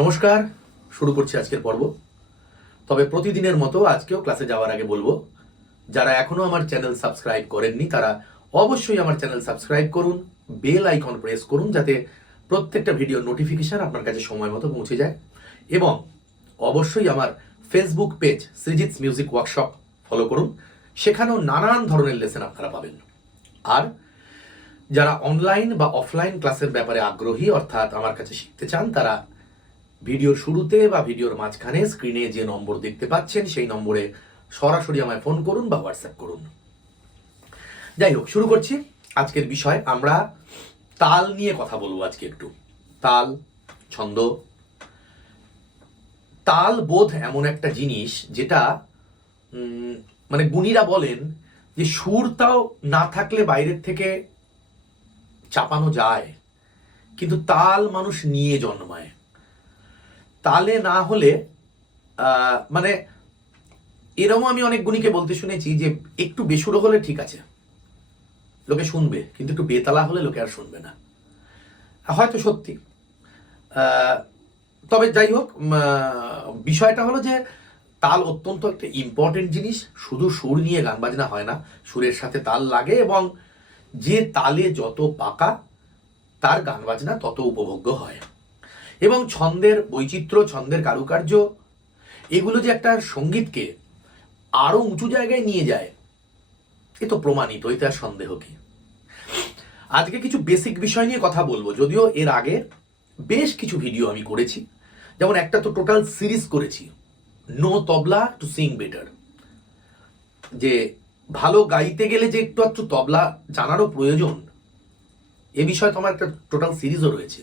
নমস্কার, শুরু করছি আজকের পর্ব। তবে প্রতিদিনের মতো আজকেও ক্লাসে যাওয়ার আগে বলবো, যারা এখনো আমার চ্যানেল সাবস্ক্রাইব করেননি তারা অবশ্যই আমার চ্যানেল সাবস্ক্রাইব করুন, বেল আইকন প্রেস করুন যাতে প্রত্যেকটা ভিডিও নোটিফিকেশন আপনার কাছে সময় মতো পৌঁছে যায়। এবং অবশ্যই আমার Facebook page Srijit's music workshop follow করুন, সেখানেও নানান ধরনের লেসন আপনারা পাবেন। আর যারা অনলাইন বা অফলাইন ক্লাসের ব্যাপারে আগ্রহী, অর্থাৎ আমার কাছে শিখতে চান, তারা ভিডিওর শুরুতে বা ভিডিওর মাঝখানে স্ক্রিনে যে নম্বর দেখতে পাচ্ছেন সেই নম্বরে সরাসরি আমায় ফোন করুন বা হোয়াটসঅ্যাপ করুন। যাই হোক, শুরু করছি আজকের বিষয়। আমরা তাল নিয়ে কথা বলবো আজকে একটু। তাল, ছন্দ। তাল বোধ এমন একটা জিনিস যেটা মানে গুণীরা বলেন যে সুরটাও না থাকলে বাইরের থেকে চাপানো যায়, কিন্তু তাল মানুষ নিয়ে জন্মায়। তালে না হলে মানে এরকম আমি অনেক গুণীকে বলতে শুনেছি যে একটু বেসুরো হলে ঠিক আছে, লোকে শুনবে, কিন্তু একটু বেতালা হলে লোকে আর শুনবে না। হয়তো সত্যি। তবে যাই হোক, বিষয়টা হলো যে তাল অত্যন্ত একটা ইম্পর্টেন্ট জিনিস। শুধু সুর নিয়ে গান বাজনা হয় না, সুরের সাথে তাল লাগে, এবং যে তালে যত পাকা তার গান বাজনা তত উপভোগ্য হয়। এবং ছন্দের বৈচিত্র্য, ছন্দের কারুকার্য, এগুলো যে একটা সঙ্গীতকে আরো উঁচু জায়গায় নিয়ে যায়, এ তো প্রমাণিত, এতে আর সন্দেহ কি। আজকে কিছু বেসিক বিষয় নিয়ে কথা বলবো, যদিও এর আগে বেশ কিছু ভিডিও আমি করেছি। যেমন একটা তো টোটাল সিরিজ করেছি, নো তবলা টু সিং বেটার, যে ভালো গাইতে গেলে যে একটু একটু তবলা জানারও প্রয়োজন, এ বিষয়ে তোমার একটা টোটাল সিরিজও রয়েছে।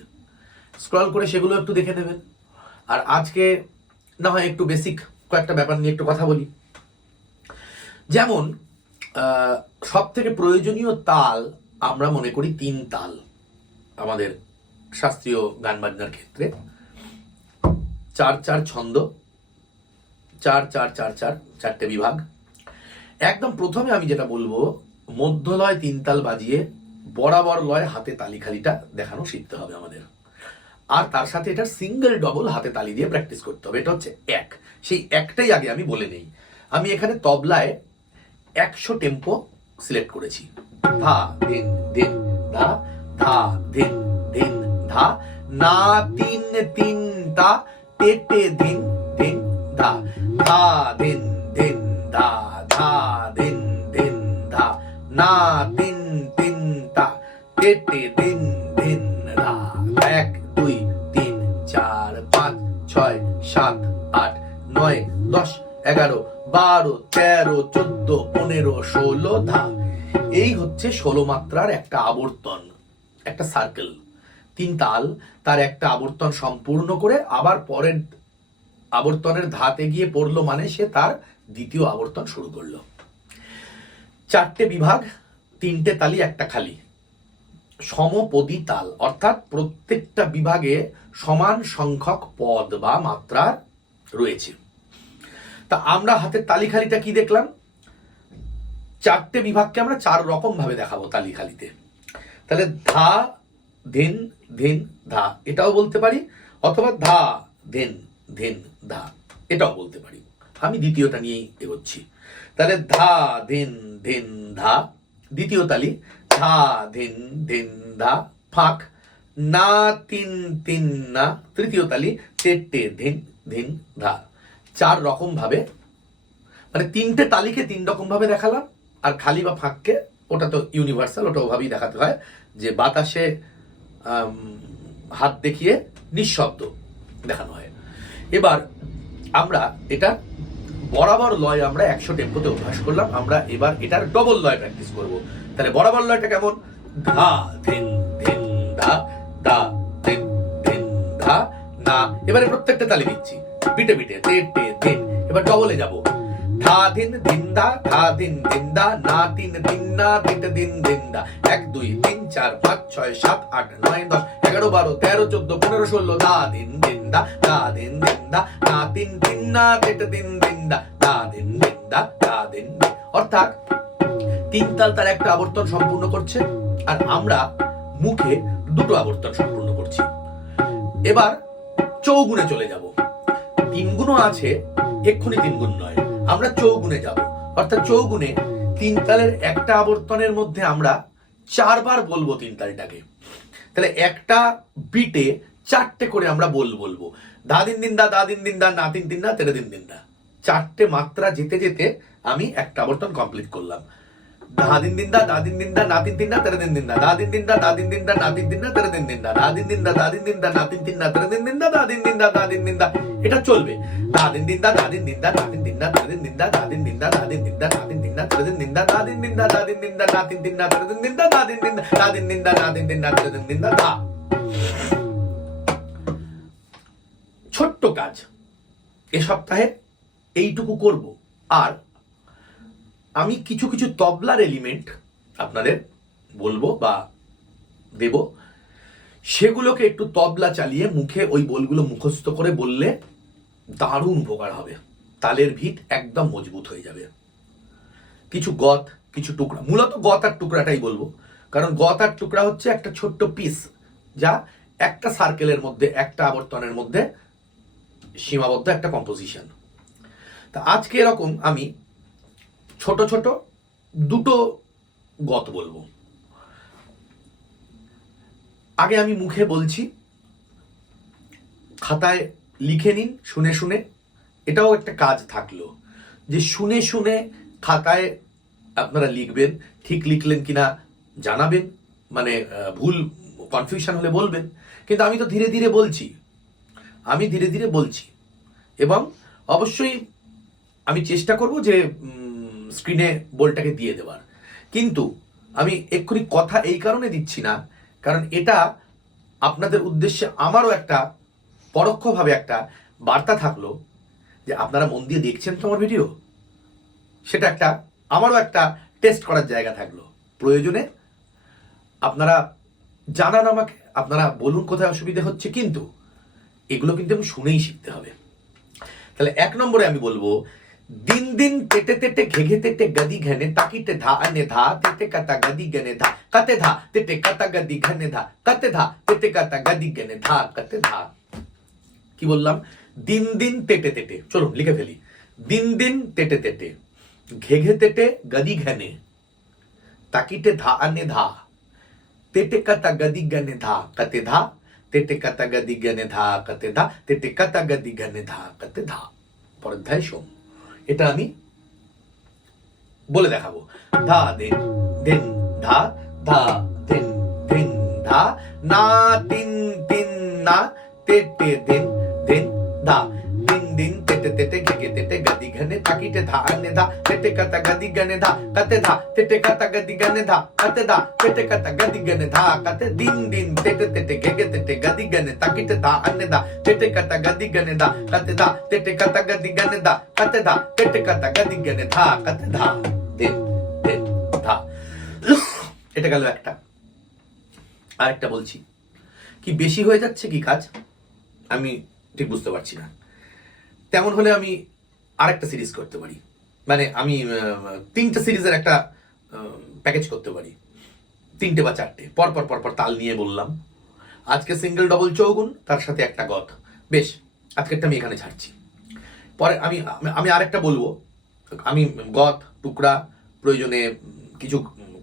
স্ক্রল করে সেগুলো একটু দেখে নেবেন। আর আজকে না হয় একটু বেসিক কয়েকটা ব্যাপার নিয়ে একটু কথা বলি। যেমন সব থেকে প্রয়োজনীয় তাল আমরা মনে করি 3 তাল আমাদের শাস্ত্রীয় গান বাজনার ক্ষেত্রে। 4/4 ছন্দ, 4/4/4/4 চারটে বিভাগ। একদম প্রথমে আমি যেটা বলবো, মধ্যলয় 3 তাল বাজিয়ে বরাবর লয় হাতে তালিখালিটা দেখানো শিখতে হবে আমাদের। আর তার সাথে এটা সিঙ্গেল ডবল হাতে তালি দিয়ে প্র্যাকটিস করতে হবে। এটা হচ্ছে এক। সেই একটাই আগে আমি বলে নেই। আমি এখানে তবলায় 100 টেম্পো সিলেক্ট করেছি। ধা ধিন ধিন ধা, ধা ধিন ধিন ধা, না 3 3 তা, টে টে ধিন ধিন ধা, ধা ধিন ধিন ধা, ধা ধিন ধিন ধা, না 3 3 তা, টে টে ধিন ধিন ধা। 1 2 3 4 5 6 7 8 9 10 11 12 13 14 15 16 ধা। এই হচ্ছে 16 মাত্রার একটা আবর্তন, একটা সার্কেল। 3 তাল, তার একটা আবর্তন সম্পূর্ণ করে আবার পরের আবর্তনের ধাতে গিয়ে পড়লো, মানে সে তার দ্বিতীয় আবর্তন শুরু করলো। 4টে বিভাগ, 3টে তালি, একটা খালি। সমপদী তাল, অর্থাৎ প্রত্যেকটা বিভাগে সমান সংখ্যক পদ বা মাত্রা রয়েছে। তা আমরা হাতের তালিখালিটা কি দেখলাম? 4টে বিভাগকে আমরা 4 রকম ভাবে দেখাবো তালিখালিতে। তাহলে ধা ধিন ধিন ধা এটাও বলতে পারি, অথবা ধা ধিন ধিন ধা এটাও বলতে পারি। আমি দ্বিতীয়টা নিয়েই এগোচ্ছি। তাহলে ধা ধিন ধিন ধা দ্বিতীয় তালি, ধা ধিন ধিন ধা ফাঁক, না 3 3 না তৃতীয় তালি, টে টে ধিন ধিন ধা। 4 রকম ভাবে, মানে 3টে তালিকে 3 রকম ভাবে দেখালাম। আর খালি বা ফাঁককে, ওটা তো ইউনিভার্সাল, ওটা ওভাবেই দেখাতে হয় যে বাতাসে হাত দেখিয়ে নিঃশব্দ দেখানো হয়। এবার আমরা এটা বরাবর লয় আমরা 100 টেম্পোতে অভ্যাস করলাম। আমরা এবার এটার ডবল লয় প্র্যাকটিস করব। তাহলে বরাবর লয়টা কেমন? ধা ধিন ধিন ধা, ধা ধিন ধিন ধা, না। এবারে প্রত্যেকটা তালি দিচ্ছি বিটে বিটে, টে টে ধিন। এবার ডবলে যাব, ধা ধিন ধিন ধা, ধা ধিন ধিন ধা, না 3 3 না, তিনটে দিন ধিন ধা। 1 2 3 4 5 6 7 8 9 10 11 12 13 14 15 16 ধা ধিন ধিন ধা, ধা ধিন ধিন ধা, না 3 3 না, তিনটে দিন ধিন ধা, ধা ধিন ধিন ধা, ধা ধিন। অর্থাৎ 3 তাল তার একটা আবর্তন সম্পূর্ণ করছে, আর আমরা মুখে 2টো আবর্তন সম্পূর্ণ করছি। এবার চৌগুণে চলে যাব। তিন গুণও আছে, এক্ষুনি তিন গুণ নয়, আমরা চৌগুণে যাব। অর্থাৎ চৌগুণে তিন তালের একটা আবর্তনের মধ্যে আমরা 4 বার বলবো তিন তালটাকে। তাহলে একটা বিটে 4টে করে আমরা বলবো ধা দিন দিন দা, দা দিন দিন দা, না তিন তিন দা, তেরে দিন দিন দা। 4টে মাত্রা যেতে যেতে আমি একটা আবর্তন কমপ্লিট করলাম। ধা দিন দিন দা, দা দিন দিন দা, না তিন তিন দা, তেরে দিন দিন দা, দা দিন দিন দা, দা দিন দিন দা, না তিন তিন দা, তেরে দিন দিন দা, দা দিন দিন দা, দা দিন দিন দা, না তিন তিন দা, তেরে দিন দিন দা, দা দিন দিন দা, দা দিন দিন দা। এটা চলবে। দা দিন দিন দা, দা দিন দিন দা, না তিন তিন দা, তেরে দিন দিন দা, দা দিন দিন দা, দা দিন দিন দা, না তিন তিন দা, তেরে দিন দিন দা, দা দিন দিন দা, দা দিন দিন দা, না তিন তিন দা, তেরে দিন দিন দা, দা দিন দিন দা, দা দিন দিন দা, না তিন তিন দা, তেরে দিন দিন দা, দা। ছোট্ট কাজ, এ সপ্তাহে এইটুকু করব। আর আমি কিছু কিছু তবলার এলিমেন্ট আপনাদের বলবো বা দেব, সেগুলোকে একটু তবলা চালিয়ে মুখে ওই বোলগুলো মুখস্থ করে বললে দারুণ উপকার হবে। তালের ভিত একদম মজবুত হয়ে যাবে। কিছু গত, কিছু টুকরা, মূলত গত আর টুকরাটাই বলবো, কারণ গত আর টুকরা হচ্ছে একটা ছোট্ট পিস যা একটা সার্কেলের মধ্যে, একটা আবর্তনের মধ্যে সীমাবদ্ধ একটা কম্পোজিশন। তা আজকে এরকম আমি ছোট ছোট দুটো গত বলবো। আগে আমি মুখে বলছি, খাতায় লিখে নিন শুনে শুনে। এটাও একটা কাজ থাকলো যে শুনে শুনে খাতায় আপনারা লিখবেন, ঠিক লিখলেন কিনা জানাবেন, মানে ভুল কনফিউশন হলে বলবেন। কিন্তু আমি তো ধীরে ধীরে বলছি, এবং অবশ্যই আমি চেষ্টা করব যে স্ক্রিনে বোলটাকে দিয়ে দেওয়ার। কিন্তু আমি এক্ষুনি কথা এই কারণে দিচ্ছি না, কারণ এটা আপনাদের উদ্দেশ্যে আমারও একটা পরোক্ষভাবে একটা বার্তা থাকলো যে আপনারা মন দিয়ে দেখছেন তো আমার ভিডিও, সেটা একটা আমারও একটা টেস্ট করার জায়গা থাকলো। প্রয়োজনে আপনারা জানান আমাকে, আপনারা বলুন কোথায় অসুবিধা হচ্ছে, কিন্তু এগুলো কিন্তু আমি শুনেই শিখতে হবে। তাহলে 1 নম্বরে আমি বলবো, দিন দিন তেটে তেটে ঘেঘে তেটে গদি ঘনে তাকিতে ধা আনে ধা তেটে কাতা গদি গনে ধা কাতে ধা তেটে কাতা গদি ঘনে ধা কাতে ধা তেটে কাতা গদি গনে ধা কাতে ধা। কি বললাম? দিন দিন তেটে তেটে, চলুন লিখে ফেলি। দিন দিন তেটে তেটে ঘেঘে তেটে গদি ঘনে তাকিতে ধা আনে ধা তেটে কাতা গদি গনে ধা কাতে ধা তেটে কাতা গদি গনে ধা কাতে ধা তেটে কাতা গদি গনে ধা কাতে ধা। পরের ধায় শোন, এটা আমি বলে দেখাবো। ধা দিন দিন ধা, ধা দিন দিন ধা, না তিন তিন না তেটে দিন দিন ধা। দিন দিন তেটে তেটে ঘেঘে তেটে গদি ঘনে তাকিতে ধা আনে ধা তেটে কাতা গদি গনে ধা কাতে ধা তেটে কাতা গদি গনে ধা কাতে ধা তেটে কাতা গদি গনে ধা কাতে। দিন দিন তেটে তেটে ঘেঘে তেটে গদি গনে তাকিতে ধা আনে ধা তেটে কাতা গদি গনে ধা কাতে ধা তেটে কাতা গদি গনে ধা কাতে ধা তেটে কাতা গদি গনে ধা কাতে ধা। দিন দিন ধা। এটা গেল একটা। আরেকটা বলছি, কি বেশি হয়ে যাচ্ছে কি কাজ আমি ঠিক বুঝতে পারছি না। তেমন হলে আমি আরেকটা সিরিজ করতে পারি, মানে আমি 3টে সিরিজের একটা প্যাকেজ করতে পারি, 3টে বা 4টে পরপর তাল নিয়ে বললাম। আজকে সিঙ্গেল ডবল চৌগুণ, তার সাথে একটা গত। বেশ, আজকেরটা আমি এখানে ছাড়ছি। পরে আমি আরেকটা বলবো। আমি গত, টুকরা, প্রয়োজনে কিছু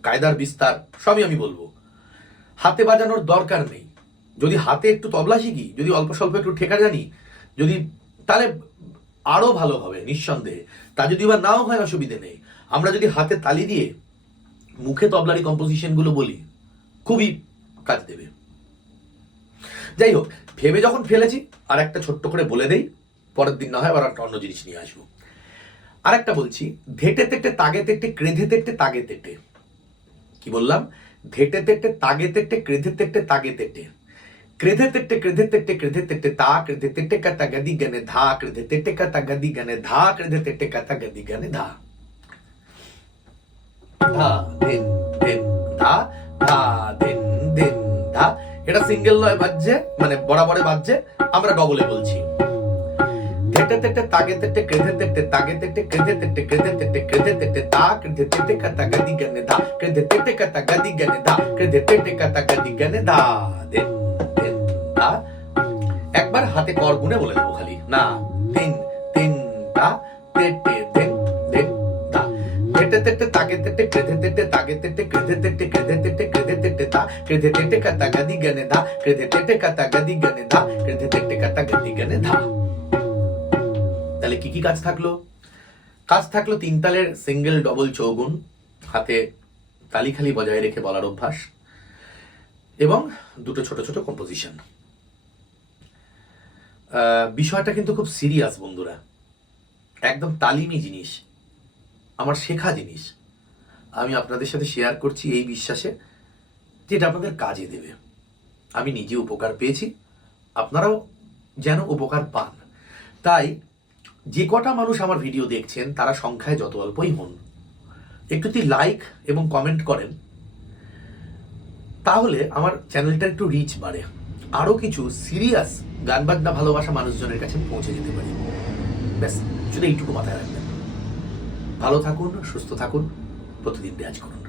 কায়দার বিস্তার সবই আমি বলবো। হাতে বাজানোর দরকার নেই। যদি হাতে একটু তবলা শিখি, যদি অল্প স্বল্প একটু ঠেকা জানি, যদি, তাহলে আরো ভালো হবে নিঃসন্দেহে। তা যদি বা নাও হয় অসুবিধে নেই। আমরা যদি হাতে তালি দিয়ে মুখে তবলারি কম্পোজিশন গুলো বলি, খুবই কাজ দেবে। যাই হোক, ভেবে যখন ফেলেছি আর একটা ছোট্ট করে বলে দেই, পরের দিন না হয় আবার একটা অন্য জিনিস নিয়ে আসবো। আর একটা বলছি, ধেটে তেটে তাগে তেটে ক্রেধে তেটে তাগে তেটে। কি বললাম? ধেটে তেটে তাগে তেটে ক্রেধে তেটে তাগে তেটে। ক্রেধে তেটে ক্রেধে তেটে ক্রেধে তেটে তা ক্রেধে তেটে কাতা গদি গনে ধা ক্রেধে তেটে কাতা গদি গনে ধা ক্রেধে তেটে কাতা গদি গনে ধা। ধা দিন দিন ধা, ধা দিন দিন ধা। এটা সিঙ্গেল লয় বাজছে, মানে বরাবরে বাজছে, আমরা ডবলে বলছি। ধেটে তেটে তাগে তেটে ক্রেধে তেটে তাগে তেটে ক্রেধে তেটে ক্রেধে তেটে ক্রেধে তেটে তা ক্রেধে তেটে কাতা গদি গনে ধা ক্রেধে তেটে কাতা গদি গনে ধা ক্রেধে তেটে কাতা গদি গনে ধা। দিন দিন ধা। 1 একবার হাতে কর গুনে বলে দেবো খালি না। তিন তিন তা তেটে দেন দেন তা তেটে তেটে তাকে তেটে ক্রেধে তেটে তাকে তেটে ক্রেধে তেটে ক্রেধে তেটে ক্রেধে তেটে তা ক্রেধে তেটে কাতা গাদি গনে ধা ক্রেধে তেটে কাতা গাদি গনে ধা ক্রেধে তেটে কাতা গাদি গনে ধা। তাহলে কি কি কাজ থাকলো? কাজ থাকলো তিন তালের সিঙ্গেল ডবল চৌগুন, হাতে তালি খালি বজায় রেখে বলার অভ্যাস, এবং দুটো ছোট ছোট কম্পোজিশন। বিষয়টা কিন্তু খুব সিরিয়াস বন্ধুরা, একদম তালিমি জিনিস, আমার শেখা জিনিস। আমি আপনাদের সাথে শেয়ার করছি এই বিশ্বাসে যে এটা আপনাদের কাজে দেবে। আমি নিজে উপকার পেয়েছি, আপনারাও যেন উপকার পান। তাই যে কটা মানুষ আমার ভিডিও দেখছেন তারা সংখ্যায় যত অল্পই হন, একটু যদি লাইক এবং কমেন্ট করেন তাহলে আমার চ্যানেলটা একটু রিচ বাড়ে, আরও কিছু সিরিয়াস গান বাজনা ভালোবাসা মানুষজনের কাছে পৌঁছে যেতে পারি। ব্যাস, শুধু এইটুকু মাথায় রাখবেন। ভালো থাকুন, সুস্থ থাকুন, প্রতিদিন রেয়াজ করুন।